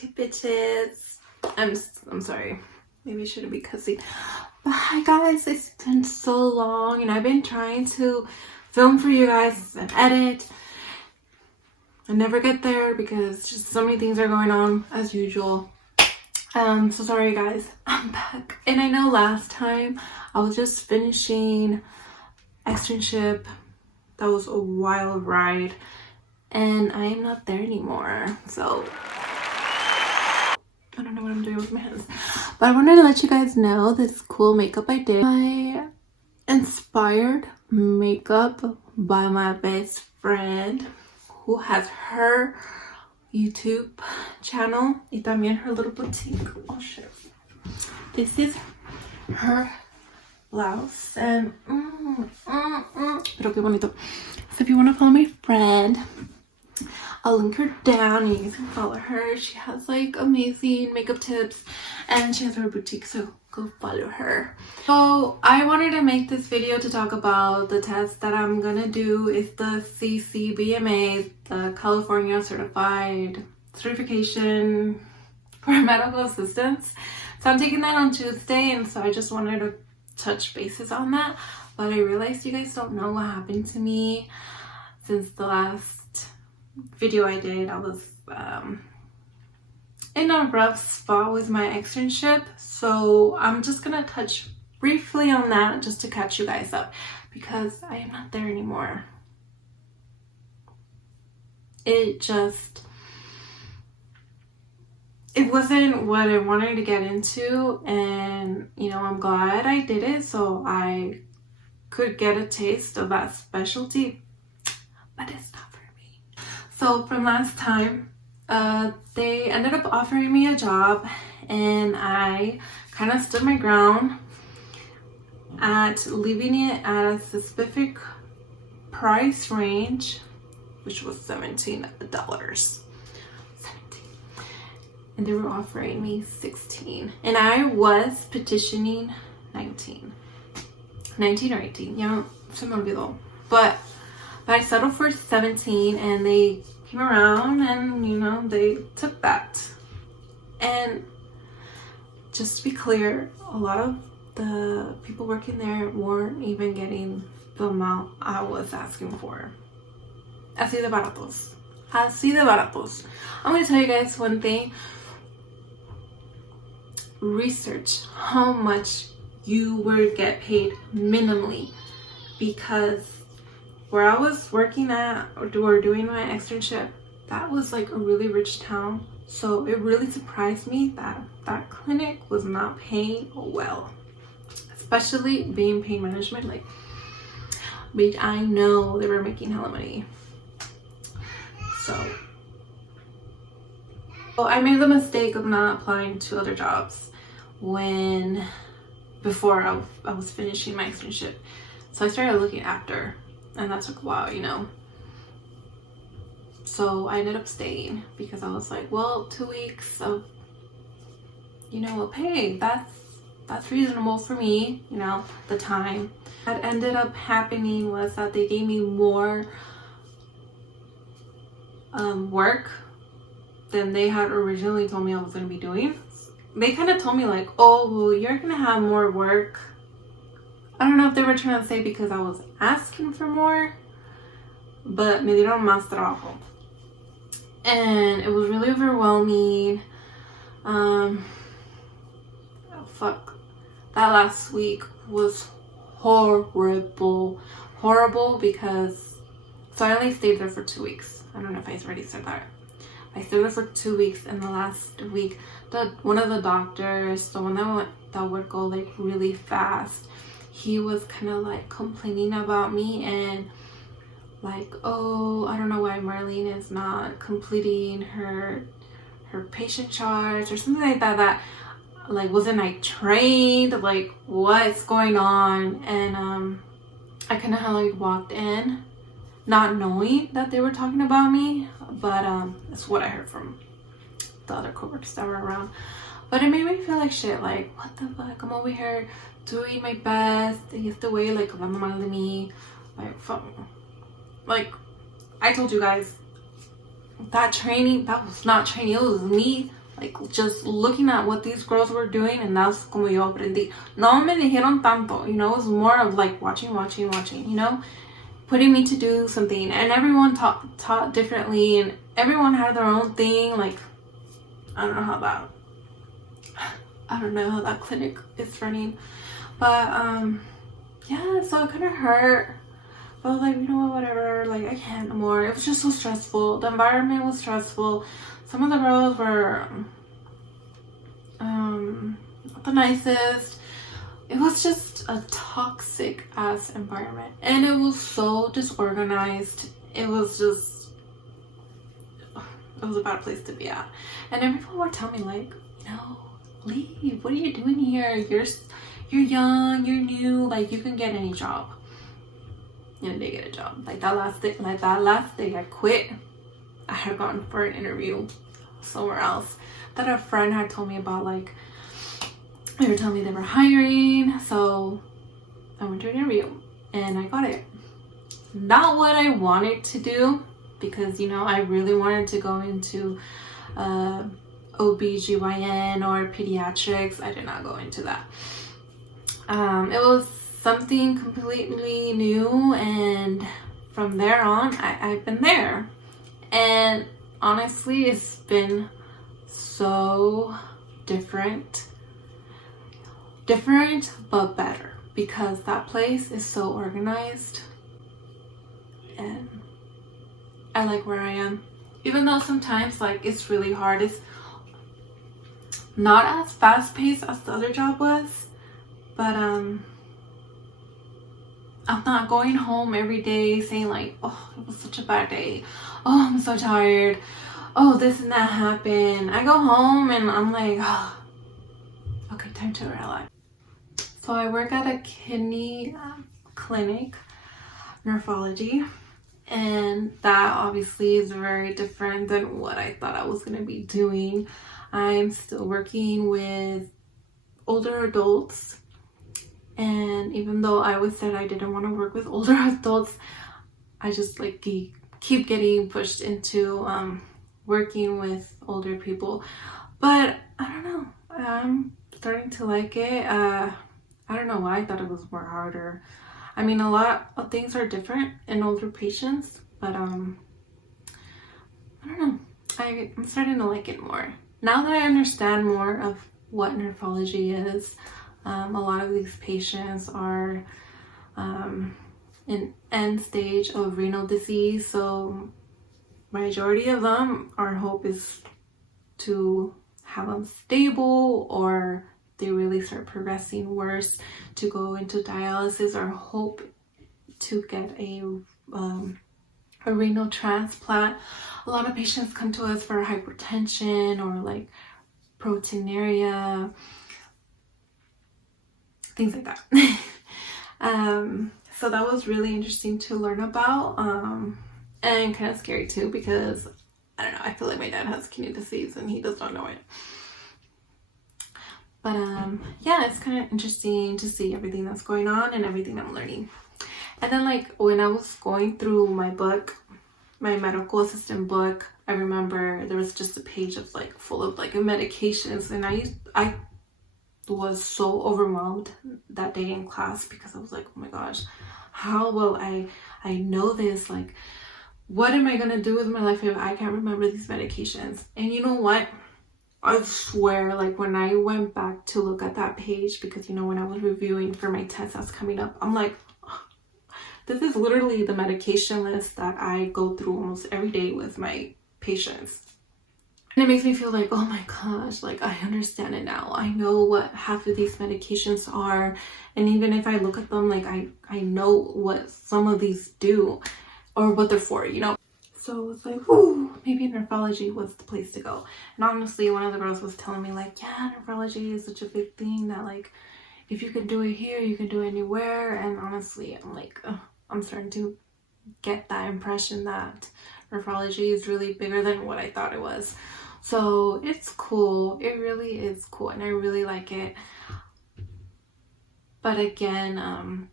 Hey bitches. I'm sorry. Maybe I shouldn't be cussing. But hi guys, it's been so long and I've been trying to film for you guys and edit. I never get there because just so many things are going on as usual. So sorry guys, I'm back. And I know last time I was just finishing externship. That was a wild ride and I am not there anymore. So I don't know what I'm doing with my hands, but I wanted to let you guys know this cool makeup I did. I inspired makeup by my best friend who has her YouTube channel y también her little boutique. Oh shit. This is her blouse and pero qué bonito. So if you want to follow my friend, I'll link her down and you guys can follow her. She has like amazing makeup tips and she has her boutique, so go follow her. So I wanted to make this video to talk about the test that I'm gonna do. It's the CCBMA, the California Certification for Medical Assistants. So I'm taking that on Tuesday, and so I just wanted to touch bases on that. But I realized you guys don't know what happened to me since the last video I did. I was in a rough spot with my externship, so I'm just gonna touch briefly on that just to catch you guys up because I am not there anymore. It wasn't what I wanted to get into, and you know, I'm glad I did it so I could get a taste of that specialty, but it's not. So from last time, they ended up offering me a job and I kind of stood my ground at leaving it at a specific price range, which was $17. 17. And they were offering me 16. And I was petitioning 19. 19 or 18. Yeah, se me olvidó. But I settled for 17 and they came around and, you know, they took that. And just to be clear, a lot of the people working there weren't even getting the amount I was asking for. Así de baratos. Así de baratos. I'm going to tell you guys one thing. Research how much you would get paid minimally, because where I was working at or doing my externship, that was like a really rich town. So it really surprised me that that clinic was not paying well, especially being pain management. Like, bitch, I know they were making hella money. So I made the mistake of not applying to other jobs before I was finishing my externship. So I started looking after. And that took a while, you know. So I ended up staying because I was like, well, 2 weeks of, you know, pay, that's reasonable for me, you know, the time. What ended up happening was that they gave me more work than they had originally told me I was going to be doing. They kind of told me like, oh, well, you're going to have more work. I don't know if they were trying to say because I was asking for more, but me dieron más trabajo. And it was really overwhelming. Fuck. That last week was horrible. Horrible because, so I only stayed there for 2 weeks. I don't know if I already said that. I stayed there for 2 weeks, and the last week, one of the doctors, the one that would go like really fast, he was kind of like complaining about me and like, oh, I don't know why Marlene is not completing her patient charts or something like that like, wasn't I trained? Like, what's going on? And I kind of like walked in not knowing that they were talking about me, but that's what I heard from the other coworkers that were around. But it made me feel like shit, like, what the fuck, I'm over here doing my best, y este way like hablando mal de mí, like, fuck. Like, I told you guys, that training, that was not training, it was me like just looking at what these girls were doing, and that's como yo aprendí. No me dijeron tanto, you know, it was more of like watching, you know, putting me to do something. And everyone taught differently, and everyone had their own thing. Like, I don't know how that clinic is running, but yeah, so it kind of hurt. But I was like, you know what, whatever, like I can't no more. It was just so stressful. The environment was stressful. Some of the girls were not the nicest. It was just a toxic ass environment, and it was so disorganized. It was a bad place to be at. And everyone would tell me like, you know, leave. What are you doing here? You're young, you're new, like you can get any job. And I did get a job. Like that last day I quit, I had gone for an interview somewhere else that a friend had told me about. Like, they were telling me they were hiring, so I went to an interview and I got it. Not what I wanted to do, because you know, I really wanted to go into OBGYN or pediatrics. I did not go into that. It was something completely new, and from there on I've been there, and honestly it's been so different but better, because that place is so organized and I like where I am, even though sometimes like it's really hard. It's not as fast paced as the other job was, but I'm not going home every day saying like, oh, it was such a bad day, oh, I'm so tired, oh, this and that happened. I go home and I'm like, oh, okay, time to relax. So I work at a kidney clinic, nephrology, and that obviously is very different than what I thought I was going to be doing. I'm still working with older adults, and even though I always said I didn't want to work with older adults, I just like keep getting pushed into working with older people. But I don't know, I'm starting to like it. I don't know why I thought it was more harder. I mean, a lot of things are different in older patients, but I don't know, I'm starting to like it more now that I understand more of what nephrology is. A lot of these patients are in end stage of renal disease, so majority of them, our hope is to have them stable, or they really start progressing worse, to go into dialysis, or hope to get a renal transplant. A lot of patients come to us for hypertension or like proteinuria, things like that. So that was really interesting to learn about, and kind of scary too, because I don't know, I feel like my dad has kidney disease and he does not know it. But yeah, it's kind of interesting to see everything that's going on and everything I'm learning. And then like when I was going through my book, my medical assistant book, I remember there was just a page of like full of like medications, and I was so overwhelmed that day in class, because I was like, oh my gosh, how will I know this? Like, what am I gonna do with my life if I can't remember these medications? And you know what, I swear, like when I went back to look at that page, because you know, when I was reviewing for my test that's coming up, I'm like, oh, this is literally the medication list that I go through almost every day with my patients. And it makes me feel like, oh my gosh, like I understand it now. I know what half of these medications are. And even if I look at them, like I know what some of these do or what they're for, you know? So it's like, whoo, maybe nephrology was the place to go. And honestly, one of the girls was telling me like, yeah, nephrology is such a big thing that like, if you can do it here, you can do it anywhere. And honestly, I'm like, I'm starting to get that impression that nephrology is really bigger than what I thought it was. So it's cool. It really is cool, and I really like it. But again,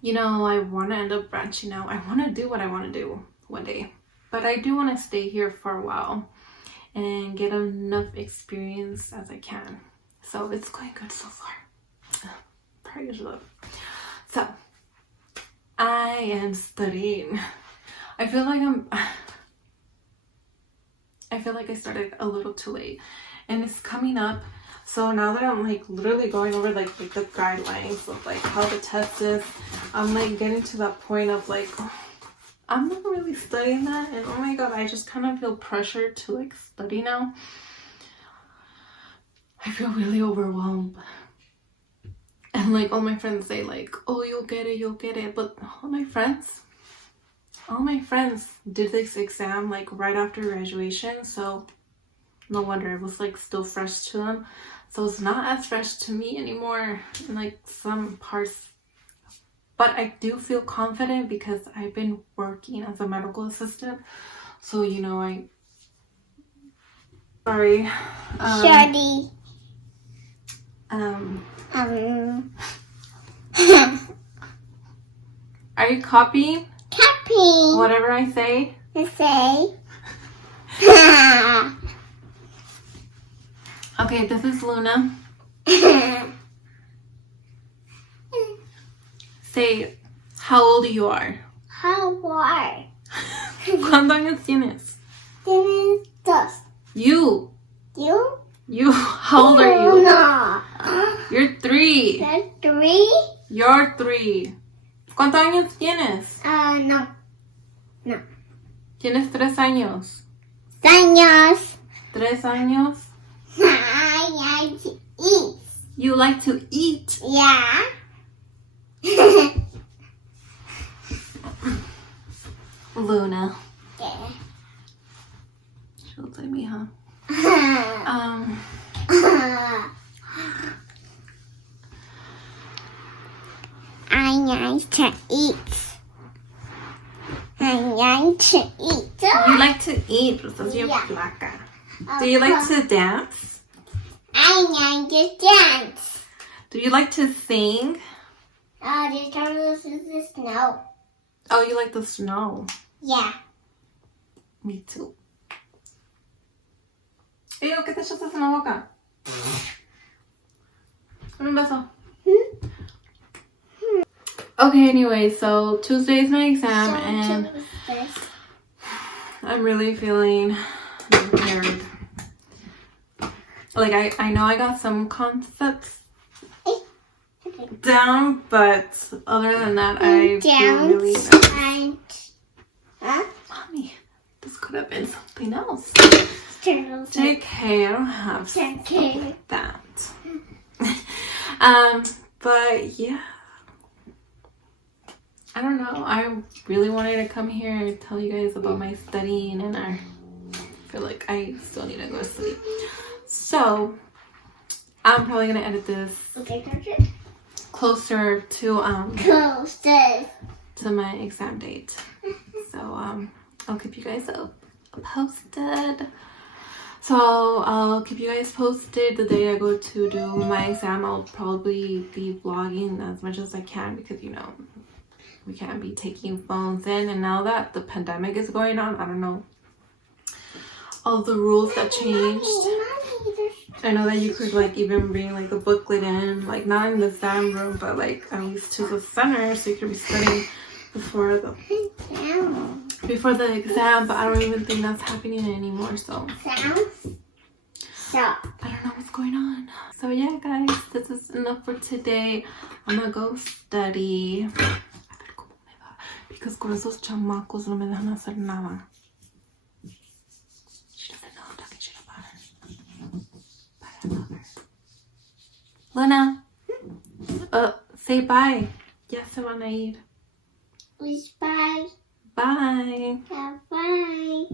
you know, I want to end up branching out. I want to do what I want to do one day, but I do want to stay here for a while. and get enough experience as I can. So it's going good so far. Praise the Lord. So I am studying. I feel like I started a little too late, and it's coming up. So now that I'm like literally going over like the guidelines of like how the test is, I'm like getting to that point of like, oh, I'm not really studying that, and oh my god, I just kind of feel pressured to like study now. I feel really overwhelmed, and like all my friends say like, oh, you'll get it, but all my friends did this exam like right after graduation, so no wonder it was like still fresh to them. So it's not as fresh to me anymore in like some parts, but I do feel confident because I've been working as a medical assistant, so you know, sorry. Are you copying? Whatever I say? Okay, this is Luna. Say how old you are. ¿Cuántos años tienes? You. How old are you? No. You're 3. That's 3? You're 3. ¿Cuántos años tienes? No. Tienes 3 años. 3 años. I like to eat. You like to eat. Yeah. Luna. Yeah. She looks like me, huh? I like to eat. You like to eat. Yeah. Do you like to dance? I like to dance. Do you like to sing? This is the snow. Oh, you like the snow. Yeah. Me too. Ew, ¿qué te echaste en la boca? Un beso. Okay, anyway, so Tuesday is my exam, and I'm really feeling prepared. Like, I know I got some concepts down, but other than that, I feel really nervous. Mommy, this could have been something else. JK, I don't have stuff like that. But yeah, I don't know. I really wanted to come here and tell you guys about my studying, and I feel like I still need to go to sleep. So I'm probably gonna edit this closer to my exam date. So I'll keep you guys posted. So I'll keep you guys posted the day I go to do my exam. I'll probably be vlogging as much as I can because, you know, we can't be taking phones in. And now that the pandemic is going on, I don't know, all the rules that changed. I know that you could like even bring like a booklet in, like not in the exam room, but like at least to the center, so you could be studying before the exam. But I don't even think that's happening anymore, so I don't know what's going on. So yeah, guys, this is enough for today. I'm gonna go study because con esos chamacos no me dejan hacer nada. Luna, say bye. Ya se van a ir. Bye. Bye. Bye.